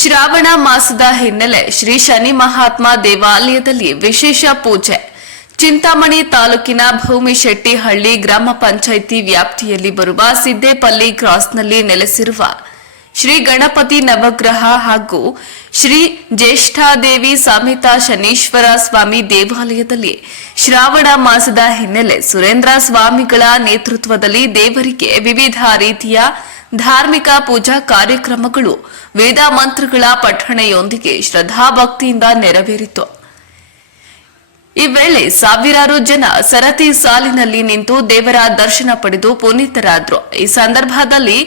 ಶ್ರಾವಣ ಮಾಸದ ಹಿನ್ನೆಲೆ ಶ್ರೀ ಶನಿ ಮಹಾತ್ಮ ದೇವಾಲಯದಲ್ಲಿ ವಿಶೇಷ ಪೂಜೆ. ಚಿಂತಾಮಣಿ ತಾಲೂಕಿನ ಭೂಮಿಶೆಟ್ಟಿಹಳ್ಳಿ ಗ್ರಾಮ ಪಂಚಾಯಿತಿ ವ್ಯಾಪ್ತಿಯಲ್ಲಿ ಬರುವ ಸಿದ್ದೇಪಲ್ಲಿ ಕ್ರಾಸ್ನಲ್ಲಿ ನೆಲೆಸಿರುವ ಶ್ರೀ ಗಣಪತಿ ನವಗ್ರಹ ಹಾಗೂ ಶ್ರೀ ಜ್ಯೇಷ್ಠಾದೇವಿ ಸಮೇತ ಶನೀಶ್ವರ ಸ್ವಾಮಿ ದೇವಾಲಯದಲ್ಲಿ ಶ್ರಾವಣ ಮಾಸದ ಹಿನ್ನೆಲೆ ಸುರೇಂದ್ರ ಸ್ವಾಮಿಗಳ ನೇತೃತ್ವದಲ್ಲಿ ದೇವರಿಗೆ ವಿವಿಧ ರೀತಿಯ ಧಾರ್ಮಿಕ ಪೂಜಾ ಕಾರ್ಯಕ್ರಮಗಳು ವೇದ ಮಂತ್ರಗಳ ಪಠಣೆಯೊಂದಿಗೆ ಶ್ರದ್ಧಾಭಕ್ತಿಯಿಂದ ನೆರವೇರಿತು. ಈ ವೇಳೆ ಸಾವಿರಾರು ಜನ ಸರತಿ ಸಾಲಿನಲ್ಲಿ ನಿಂತು ದೇವರ ದರ್ಶನ ಪಡೆದು ಪುನೀತರಾದರು. ಈ ಸಂದರ್ಭದಲ್ಲಿ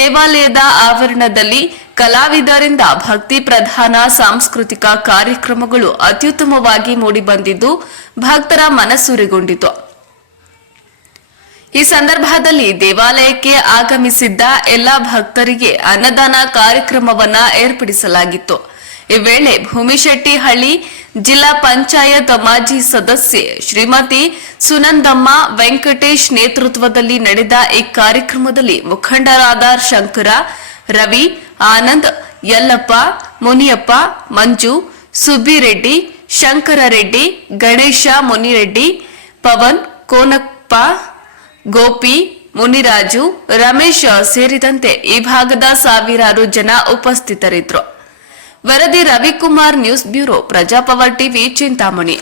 ದೇವಾಲಯದ ಆವರಣದಲ್ಲಿ ಕಲಾವಿದರಿಂದ ಭಕ್ತಿ ಪ್ರಧಾನ ಸಾಂಸ್ಕೃತಿಕ ಕಾರ್ಯಕ್ರಮಗಳು ಅತ್ಯುತ್ತಮವಾಗಿ ಮೂಡಿಬಂದಿದ್ದು ಭಕ್ತರ ಮನಸೂರೆಗೊಂಡಿತು. ಈ ಸಂದರ್ಭದಲ್ಲಿ ದೇವಾಲಯಕ್ಕೆ ಆಗಮಿಸಿದ್ದ ಎಲ್ಲ ಭಕ್ತರಿಗೆ ಅನ್ನದಾನ ಕಾರ್ಯಕ್ರಮವನ್ನ ಏರ್ಪಡಿಸಲಾಗಿತ್ತು. ಈ ವೇಳೆ ಭೂಮಿಶೆಟ್ಟಿಹಳ್ಳಿ ಜಿಲ್ಲಾ ಪಂಚಾಯತ್ ಮಾಜಿ ಸದಸ್ಯೆ ಶ್ರೀಮತಿ ಸುನಂದಮ್ಮ ವೆಂಕಟೇಶ್ ನೇತೃತ್ವದಲ್ಲಿ ನಡೆದ ಈ ಕಾರ್ಯಕ್ರಮದಲ್ಲಿ ಮುಖಂಡರಾದ ಶಂಕರ, ರವಿ, ಆನಂದ್, ಯಲ್ಲಪ್ಪ, ಮುನಿಯಪ್ಪ, ಮಂಜು, ಸುಬ್ಬಿರೆಡ್ಡಿ, ಶಂಕರರೆಡ್ಡಿ, ಗಣೇಶ ಮುನಿರೆಡ್ಡಿ, ಪವನ್, ಕೋನಪ್ಪ, ಗೋಪಿ, ಮುನಿರಾಜು, ರಮೇಶ್ ಸೇರಿದಂತೆ ಈ ಭಾಗದ ಸಾವಿರಾರು ಜನ ಉಪಸ್ಥಿತರಿದ್ದರು. ವರದಿ Ravikumar, news bureau, Prajapower TV, Chintamani.